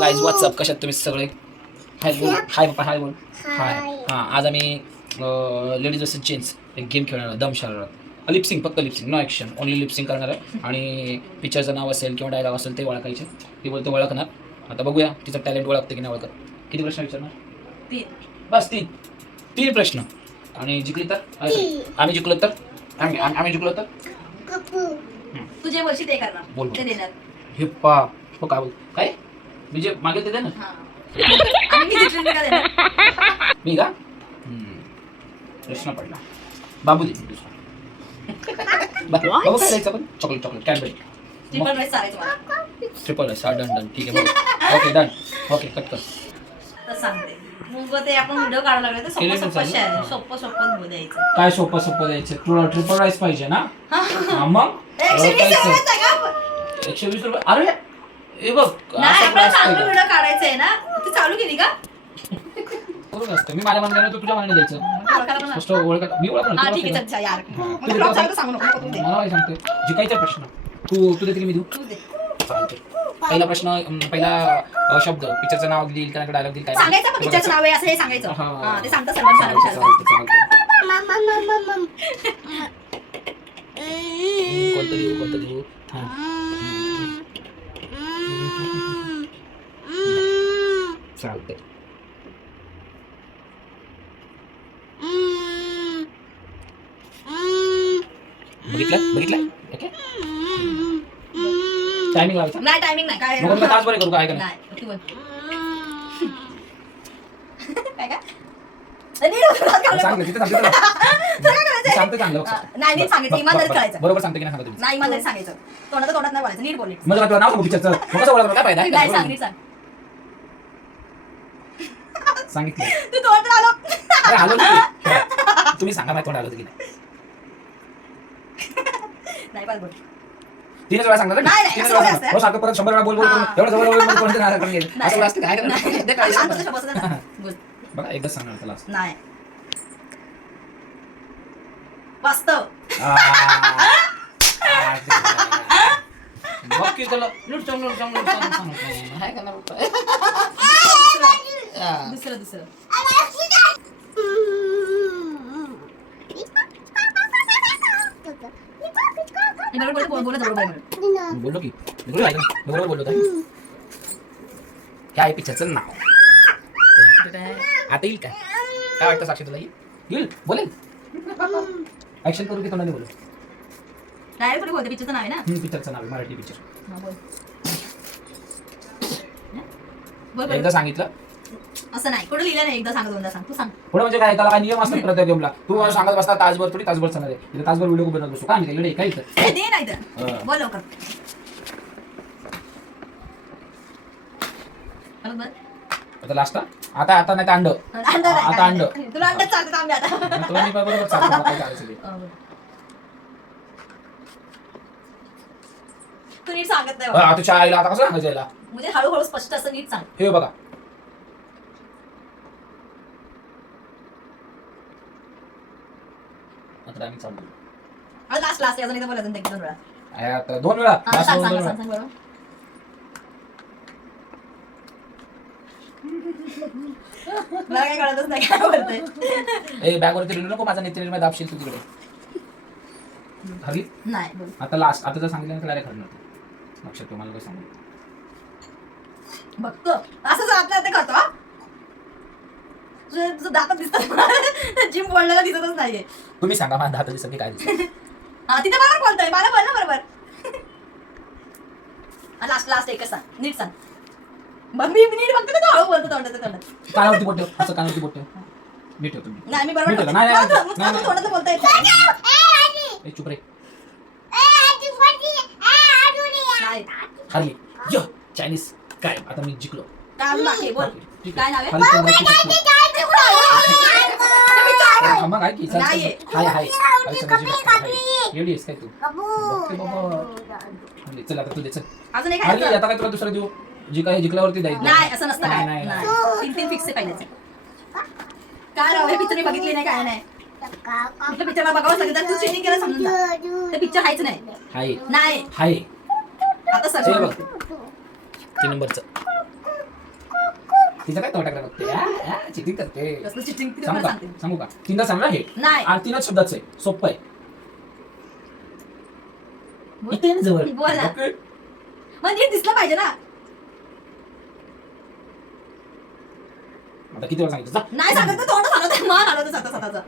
Guys WhatsApp, कशात तुम्ही सगळे? हाय बोल, हाय पप्पा, हाय बोल, हाय. हां, आज आम्ही लेडीज वर्सेस जेंट्स एक गेम खेळणार आहे, दम शरारत. लिपसिंग, फक्त lip sync, no action, only lip sync करणार आहे. आणि पिक्चरचं नाव असेल किंवा डायलॉग असेल ते ओळखायचे. ती बोलतो ओळखणार. आता बघूया तिचं टॅलेंट ओळखते की नाही ओळखत. किती प्रश्न विचारणार? 3. बस 3 प्रश्न. आणि जिंकली तर आम्ही जिंकलो तर आम्ही जिंकलो तर तू जे वर्षी ते करणार, बोल. ते देणार. हे पा हो काय बोल काय मी जे मागेल ते दे ना. आणि मी जिंकले का देणार? मी का प्रश्न पडला. बाबू दे बाबू काय द्यायचं पण? चॉकलेट कॅडबरी ट्रिपल राईस चालायचं मला. Triple rice. डन ठीक आहे बघ. Okay done. ओके कट कर. तर सांगते मग ते आपण व्हिडिओ काढायला लागले तर केले सोपं पण चालेल. सोपं द्यायचं. काय सोपं द्यायचं? तुला ट्रिपल राईस पाहिजे ना? मग 120 रुपये. अरे हे बघ नाही, आपल्याला चांगलं व्हिडिओ काढायचं आहे ना. ती चालू केली का? बरोबर असतं. मी माझ्या मनाने तू तुझ्या मनाने द्यायचं. फर्स्ट ओळख मी ओळख हा ठीक आहे, चल यार. मला चांगलं सांगू नको, तू दे. मला काय सांगते जिकायचा प्रश्न तू देते की मी देऊ? तू दे. चालते. पहिला प्रश्न, पहिला शब्द पिक्चरचं नाव देईल का डायलॉग देईल काय सांगायचं पण पिक्चरचं नाव आहे असं हे सांगायचं. हा. हा, ते सांगता सर्वांना विचारतं. कोणतं देऊ चालते. बघितलं ओके. टायमिंग लावायचा. नाही, टायमिंग नाही. काय मग तासभर करू काय का नाही? नाही, तू बोल. काय का? नीट उतरत घालू नको. सांगते तिथे सगळं करायचंय. सांगते चांगलं. नाही, नीट सांगायचं, इमानदारीत करायचं. बरोबर सांगते की नाही सांगते तुम्ही? नाही, इमानदारीत सांगायचं. तोंडात नाही बोलायचं, नीट बोल. म्हणजे तुला नाव सांगू पिक्चरचं कसं ओळखलं काय फायदा नाही, सांग, आहे? नीट सांग. सांगितलं. तू तोंड आलो. अरे आलो नाही. तुम्ही सांगा माझ्या तोंड आलं की नाही. नाही, बस बोल. 3 वेळा सांगणार नाही, नाही, असं थोडी असतं. हो सारखं परत 100 वेळा बोल हा. एवढं जवळ कोणतं नाराज करून घेईल नाही. असं असतं काय नाही. ते काय शांत बसा, बसा ना. बोल. बघा एकदाच सांगणार त्याला. नाही. वास्तव. बाकी त्याला लूट चांगलं हाय का ना दुसरं. बोललो की बरोबर बोललो काय आहे पिक्चरचं नाव? आता येईल काय वाटतं साक्षी तुला? येईल बोलेल. ऍक्शन करू की तोंडाने बोलू? डायरेक्ट बोलते, पिक्चरचं नाव आहे ना. पिक्चरचं नाव आहे, मराठी पिक्चर. हा, बोल. बोल. एकदा सांगितलं असं नाही, कुठं लिहिलं नाही. एकदा सांग, दोनदा सांग. तू सांग. पुढे म्हणजे काय त्याला काय नियम असतात प्रत्येक गेमला? तू सांगत बसता तासभर थोडी तासभर सांगणार आहे. इथे तासभर व्हिडिओ बनवत बसतो काय नाही काय इथं हे दे नाही तर बोल लवकर. बरोबर. आता लास्ट आता नाही तर अंड. आता अंड. तुला अंड्यात चालतं आम्ही आता. तुला मी बरोबर सांगतो मला काय करायचं ते. तू नीट सांगत नाही बघ. तुझ्या आईला आता कसं सांगायचं याला? म्हणजे हळूहळू स्पष्ट असं नीट सांग. हे बघा आता आम्ही चालू लास्ट अजून एकदा बोल, अजून 2 वेळा. आता 2 वेळा हा, सांग दोन वेळा. बरोबर. मला काय कळतच नाही काय बोलतोय. ए बॅग वरती लिहू नको माझा नेत्रीमध्ये दाबशील तू तिकडे. हरली नाही बोल. आता लास्ट आता जर सांगितलं तर डायरेक्ट हरणार लक्षात तुम्हाला काय सांगू बघतो असंच आपल्या ते करतो. हा तुझं दातात दिसत, जिम बोलण्याला दिसतच नाहीये. तुम्ही सांगा माझा हात दिसत की काय दिसत? हा तिथे बरोबर बोलतोय, मला बोल ना बरोबर. लास्ट एकच सांग, नीट सांग. मग मी नीट बघते ना, हळू बोलतो तोंडात. कानावरती बोट ठेव असं कानावरती बोट ठेव. मी ठेवतो मी. नाही, मी बरोबर मी ठेवतो. नाही. तोंडात बोलता येत नाही. ए चुप रे. नाही. हरली यो चायनीज काय आता मी जिंकलो. काय बाकी आहे? बोल. ठीक काय नाव आहे? खाली तोंड वरती टाकलं. मग आहे की चल, चल. नाहीये. हाय एवढी आहेस काय तू? बघते बाबा. हरली, चल आता तू दे चल. अजून एक हरली आहे. आता काय तुला दुसरं देऊ? जी काय जिंकल्यावरती द्यायचं. नाही, असं नसतं काय. नाही. नाही. 3 फिक्स आहे पहिल्याचे. काय राव, हे पिक्चर बघितली नाही, काय नाही. कुठलं पिक्चर बघावं लागेल तर तू चिटिंग केलं समजून जा. ते पिक्चर हायच नाही. हाय आता हे बघ सर्च 3 नंबरचं तिचं काय तोटाकडे बघते चिटिंग करते. कसलं चिटिंग सांगू का सांगू का तीनदा सांगणार हे नाही. आणि 3च शब्दाचं आहे, सोपं आहे. इथे आहे ना जवळ. बोल ना. ओके. म्हणजे दिसलं पाहिजे ना. आता किती वेळ सांगितलं जा. नाही सांगत तर तोंड हलवत मान हलवत स्वतःचं.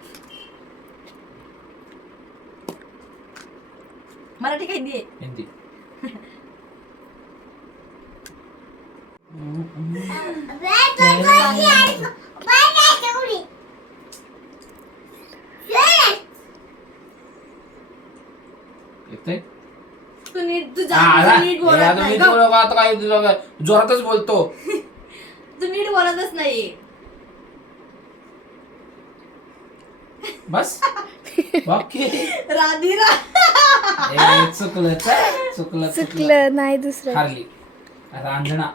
मराठी काय हिंदी आहे? हिंदी. येतंय? तू नीट तू हा, नीट बोलत आता नाही मी गं. तुला आता काय जोरातच बोलतो. तू नीट बोलतच नाही. बस ओके. राधीरा चुकलं चुकलं चुकलं नाही दुसरं. हारली. रांझणा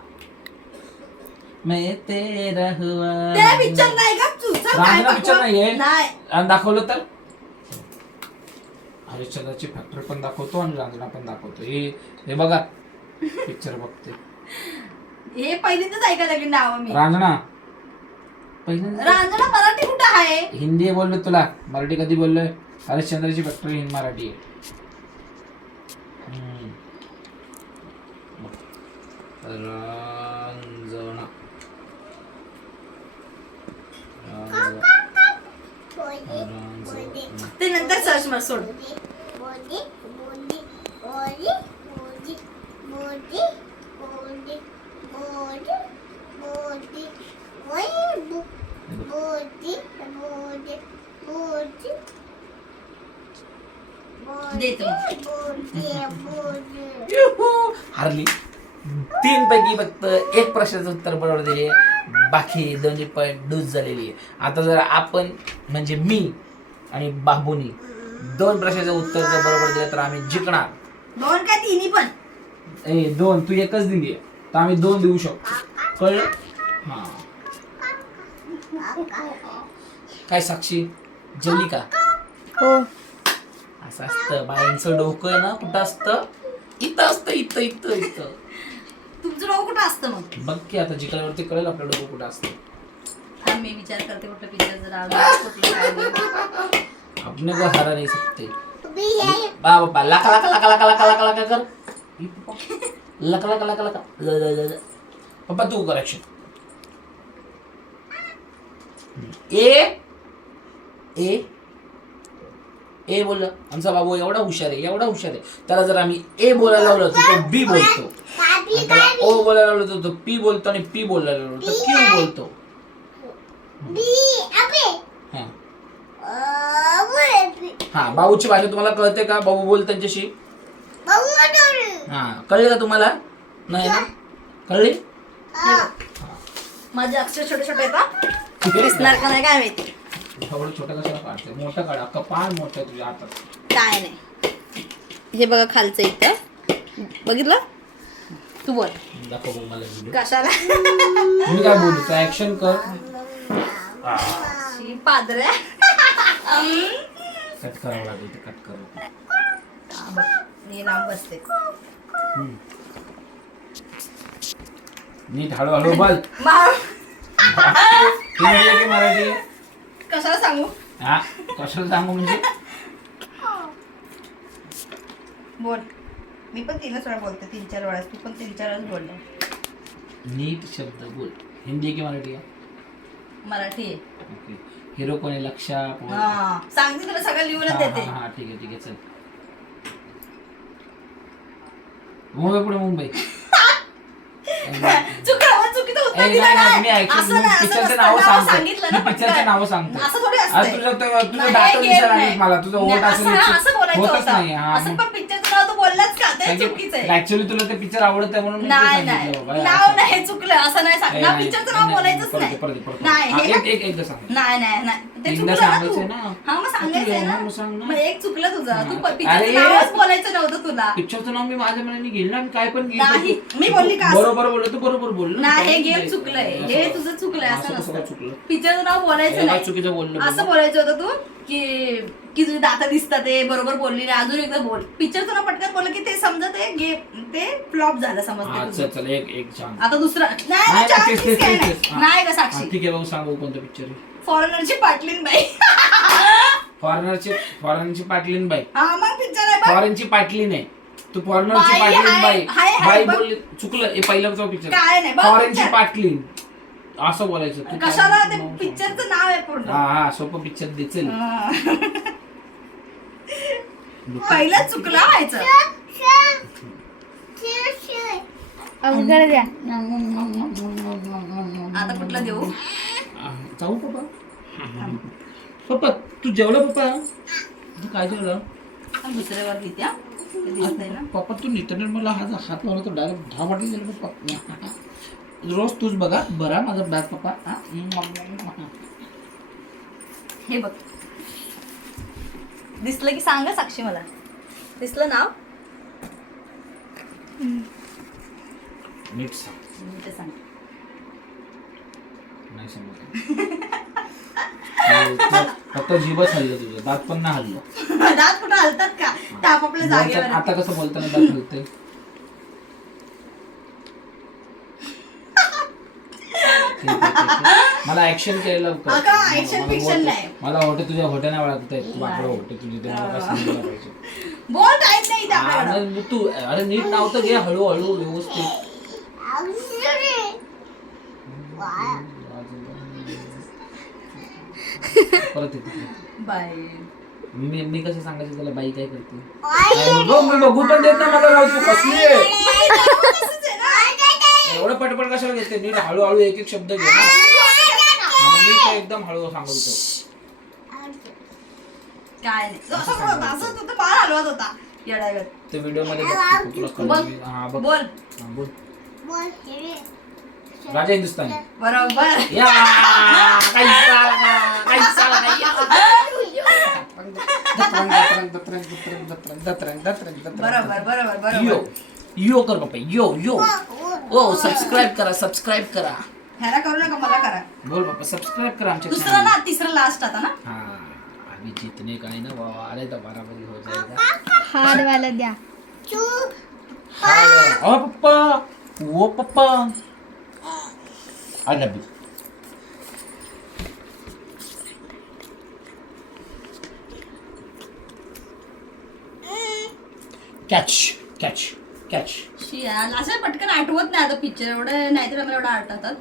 मैं तेरा हुआ. ते पिक्चर नाही का तुझं काय रांझणा पिक्चर बघवा? नाहीये. नाही. आणि दाखवलं तर हरिश्चंद्रची फॅक्टरी पण दाखवतो आणि रांझणा पण दाखवतो. हे बघा पिक्चर बघते. हे पहिल्यांदाच ऐकायला लागली नाव मी. रांझणा पहिल्यांदा रांजणा मराठी कुठं आहे? हिंदी बोललो तुला, मराठी कधी बोललोय? हरिश्चंद्रची फॅक्टरी हिंदी मराठी आहे. रांझणा ते नंतर सर्च मार सोड. देतो. हारली. 3 पैकी फक्त 1 प्रश्नाचं उत्तर बरोबर दिले, बाकी दोन्ही पॉईंट लूज झालेली आहे. आता जर आपण म्हणजे मी आणि बाबूनी 2 प्रश्नाचं उत्तर जर बरोबर दिलं तर आम्ही जिंकणार. 2 काय 3 पण? 2 तू 1च दिली तर आम्ही 2 देऊ शकतो. कळलं? हा. काय साक्षी जेवली का? हो. असं असतं बायांचं डोकं आहे ना, कुठं असतं? इथं असतं, इथं इथं इथं. तुमचं डोकं कुठं असतं मग? बघ की आता जिंकल्यावरती कळेल आपलं डोकं कुठं असतं. आणि मी विचार करते कुठलं पिक्चर जर आवडलं कुठलं काय नाही. अपने को हरा नहीं सकते. बाबा लका लका लका लका लका लका लका कर. लका लका लका लका ल. पप्पा तू कर ऍक्शन. ए ए बोल. आमचा बाबू एवढा हुशार आहे. त्याला जर आम्ही ए बोलायला लावलं तर तो बी बोलतो, आणि त्याला ओ बोलायला लावलं तर तो पी बोलतो, आणि पी बोलायला लावलं तर क्यू बोलतो. हा बाबूची भाषा तुम्हाला कळते का? बाबू बोल त्यांच्याशी. हा कळले का तुम्हाला? नाही ना कळले? माझे अक्षर छोटे छोटे येतात. ठीक आहे. दिसणार का नाही काय माहिती. थोडं छोटं कशाला काढते? मोठं काढा. कपाळ मोठं तुझ्या हातात. काय नाही. हे बघा खालचं इथं बघितलं. तू बोल. दाखव बघ मला व्हिडिओ. कशाला? मी काय बोलू? तू ऍक्शन कर. पादऱ्या कट करावं लागेल ते कट करू. हे लांब बसते. नीट हळूहळू बोल. हिंदी आहे की मराठी आहे? कशाला सांगू? हा कशाला सांगू म्हणजे? बोल. मी पण 3च वेळा बोलते. 3-4 वेळा. तू पण 3-4 वेळाच बोलले. नीट शब्द बोल. हिंदी आहे की मराठी आहे? मराठी आहे. ओके. हिरो कोण आहे? लक्षा कोण? हा सांगते तुला सगळं लिहूनच देते. हा ठीक आहे चल. मुंबई पुढे मुंबई. चुकीचं उत्तर दिलं नाही. असं नाही, पिक्चरचे असं नाव नसतं. सांगतो. सांगितलं ना मी पिक्चरचे पटकन. नाव सांगतो. असं थोडी आज असतंय. तुझं नाही, डाटा हे दिसायला game लागले मला. तुझं नाही, ओट असं बोलायचं होतच नाही. होतं. हा असं पण पिक्चरचं नाव तू बोललाच का? ते चुकीचं आहे. ऍक्च्युअली तुला ते पिक्चर आवडत आहे म्हणून मी ते नाही सांगितलं बाबा. नाव नाही चुकलं. असं नाही सांग ना. नाही, पिक्चरचं नाव नाही, बोलायचंच परत नाही. दे, परत दे, परत दे. नाही हा, हे एकदा सांग. नाही ते तीनदा चुकलं ना सांगायचंय तू. ना. हा मग सांगायचंय ना. मग सांग ना. मग एक चुकलं तुझं. तू अरे. पिक्चरचं नावच बोलायचं नव्हतं तुला. पिक्चरचं नाव मी माझ्या मनाने घेईल ना, मी काय पण घेईल. नाही, मी बोलली का असं? बरोबर बोललो तू, बरोबर बोललो. नाही, हे गेम चुकलंय. हे तुझं चुकलंय, असं कसं काय नसतं. चुकलं? पिक्चरचं नाव बोलायचं काय नाही. चुकीचं बोललो असं बाबा? बोलायचं होतं तू की तुझी दाता दिसतात ते बरोबर बोलली नाही, अजून एकदा बोल. पिक्चरचं नाव पटकन बोललं की ते समजत आहे गेम ते फ्लॉप झालं, समजते हा, तुझं. चल एक सांग. आता दुसरा नाही, नाही, तेच, chances तेच, काय तेच, नाही. तेच. हा. नाही का हा, साक्षी? ठीक आहे भाऊ, सांगू कोणतं पिक्चर आहे. फॉरेनरची पाटलीन बाई. फॉरेनची पाटलीन बाई. हा मग पिक्चर आहे बघ. फॉरेनची पाटलीन आहे. तू फॉरेनरची बाई पाटलीन हाय, बाई. हाय, हाय, बाई बघ. बोलली, चुकलं. हे पहिल्याचा पिक्चर. काय नाही, बघ फॉरेनची picture. पाटलीन असं बोलायचं. तू काय कशाला ते नाव सांगतो? पिक्चरचं नाव आहे पूर्ण. हा सोपं पिक्चर दिसेल. हा. पहिलं चुकला व्हायचं. अवघड द्या. आता कुठला देऊ? जाऊ पप्पा. पप्पा तू जेवला पप्पा? तू काय जेवलं? दुसऱ्यावर घेते हा. ते दिसतंय ना. पप्पा तू इंटरनेट मला हात लावला तर डायरेक्ट 10 वाटली गेलं पप्पा. रोज तूच बघा बरा माझा बॅग पप्पा. हे बघ, दिसलं की सांगा साक्षी मला. दिसलं नाव? नीट सांग. मी ते सांग. नाही समजलं. फक्त जीवच हल्लं तुझं, दात पण नाही हल्लं. दात कुठं हलतात का? ते आपापल्या जागेवर आहेत. आता कसं बोलताना दात हलते. मला ऍक्शन केलेलं अगं, action fiction नाही. मला होते तुझ्या होट्या नाही वळत वाकडं होते तुझी ते मला काय समजायला पाहिजे. बोल काहीच नाही इथे आपल्याकडं. आणि तू अरे नीट नाव तर घे हळूहळू व्यवस्थित. परत येते. बाय. मी कसं सांगायचं त्याला बाई काय करते. मी बघू पण देत नाही मला. तू कसली आहे? तसंच आहे ना. एवढं पटपट कशाला घेते. नीट हळूहळू एक एक शब्द घे ना. मी काय एकदम हळू सांगत होतो. काय नाही. असं कुठं होतं? असं होतं, बाळ हलवत होता येड्यागत. ते व्हिडिओ मध्ये बघतो, तुला कळलं. बघ. हा बघ. बोल. हा, बोल. राजा हिंदुस्तानी. बरोबर. या काही साला, काही साला नाही. बरोबर बरोबर बरोबर. यो यो कर बाबा यो यो. ओ सबस्क्राईब करा. ह्याला करू नका, मला करा. बोल बाबा सबस्क्राईब करा आमच्या दुसरा channel. ना, तिसरा लास्ट आता ना. हाँ अभी जीतने का है ना वो अरे तो बराबरी हो जाएगा. हार्ड वाला द्या. हाँ ओ पप्पा वो पप्पा I love you. Catch catch catch. शियाल असं पटकन आठवत नाही आता पिक्चर एवढं, नाहीतर आम्हाला एवढं आठवतात.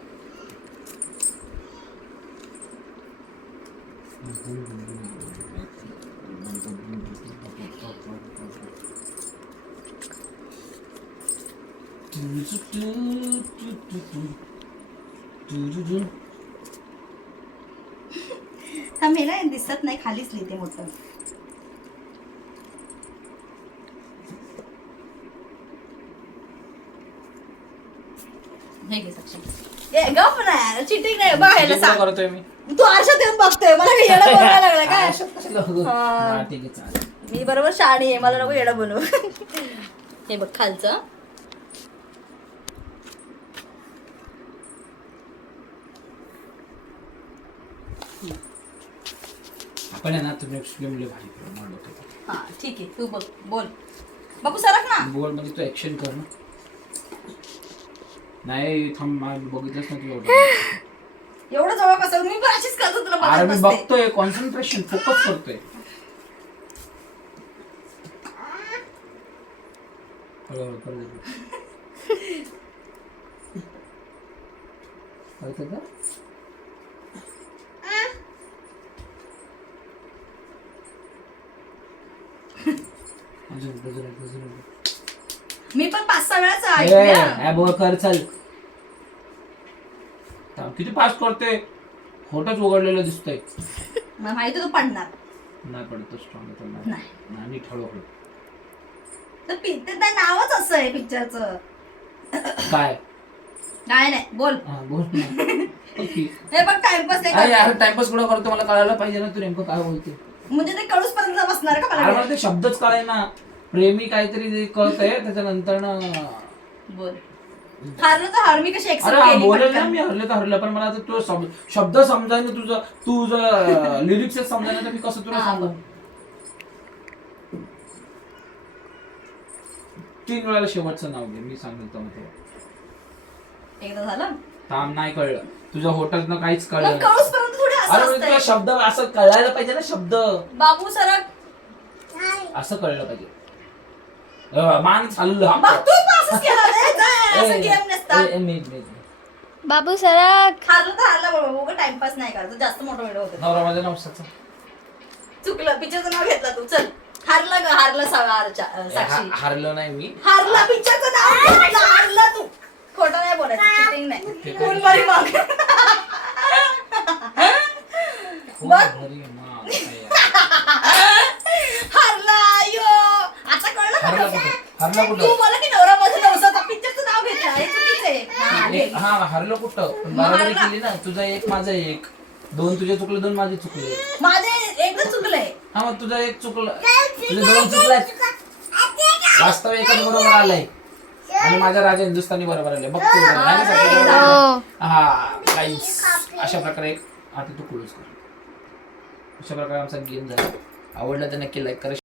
हा मेला दिसत नाही, खालीच लिहिते मोठं. हे घे साक्षी. ए गप ना यार, चिटिंग नाही बघायला सांग. करतोय मी. तू आरशात येऊन बघतोय, मला काही येडं बोलायला लागलं काय? अशात कशाला बघू? हा. हा, ठीक आहे चालेल. मी बरोबर शाणी आहे, मला नको येडं बनवू. हे बघ खालचं. आपण आहे ना तुम्ही फिल्म लय भारी film मांडत होता. हा ठीक आहे, तू बघ बोल. बाबू सरक ना. बोल म्हणजे तू ऍक्शन कर ना. नाही थांब बघितलंच नाही तू एवढं. एवढं जवळ कसं मी पण अशीच करतो, तुला अरे बघत मी बसते. बघतोय कॉन्सन्ट्रेशन फोकस करतोय. हळूहळू कर का? मी पण 5-6 वेळाच ऐकल्या. बोल कर चल. थांब, किती फास्ट करते. फोटोच उघडलेलं दिसतंय. मला माहिती तू पडणार नाही पडतो स्ट्रॉंग नाही. नीट हळूहळू. तर ते नावच असं आहे पिक्चरचं. काय काय नाही बोल. हा बोल ना. हे बघ टाइमपास नाही अरे करत. यार टाइमपास कुठं करतो मला कळायला पाहिजे ना तू नेमकं काय बोलते. म्हणजे ते कळूच पर्यंत बसणार का अरे मला मला ते शब्दच कळाय ना. प्रेमी काहीतरी कळत आहे त्याच्यानंतर ना. बोल हारलं तर हार मी कशी अरे एक्सेप्ट हा, केली बोलेल ना पटकन. मी हरले तर हरलं पण मला आता तुझं शब्द समजायला तुझं लिरिक्स समजायला तर मी कसं तुला हा. सांगू. 3 वेळाला शेवटचं नाव घे मी सांगितलं तुला. एकदा झालं थांब नाही कळलं तुझ्या होटलनं काहीच मग कळलं नाही. कळूच पर्यंत थोडे असं अरे म्हणजे तुला असतंय. शब्द असं कळायला पाहिजे ना शब्द बाबू सरक असं कळलं पाहिजे. मान चाललं बघ तू पासच केला रे, जा, असं गेम नसतात. बाबू सरक. हारलं तर हारलं बाबा उगा टाइमपास नाही करायचं जास्त मोठं व्हिडिओ होतं. नवरा माझ्या नवसाचा चुकलं पिक्चरचं नाव घेतलं तू चल हारला ग हारला साक्षी हारलो नाही मी. हारला पिक्चरचं नाव घेतलं, हारला तू खोटं नाही बोलायचं चिटिंग नाही कोण बरी मग खूप बघ. भारी आहे, मा, काय आहे. हारला अयो आता कळलं हारला का? कुठं हारला तू कुठं मला की नवरा माझा नवसाचा पिक्चरचं नाव घेतलं हे चुकीचं आहे. हा, घे. हा हारलो कुठं पण मग बरोबरी हारला. केली ना. तुझा एक माझा एक 2 तुझे चुकले 2 माझे चुकले. माझे एकदा चुकलंय हा मग तुझा एक चुकलं तुझे 2 चुकलाय. वास्तव एकच बरोबर आलंय आणि माझा राजा हिंदुस्थानी बरोबर आलाय बघ तू बरोबर आहे ना सगळं? हो. हा काहीच अशा प्रकारे आता तू क्लोज कर. अशा प्रकारे आमचा गेम झाला. आवडला तर नक्की लाईक करा.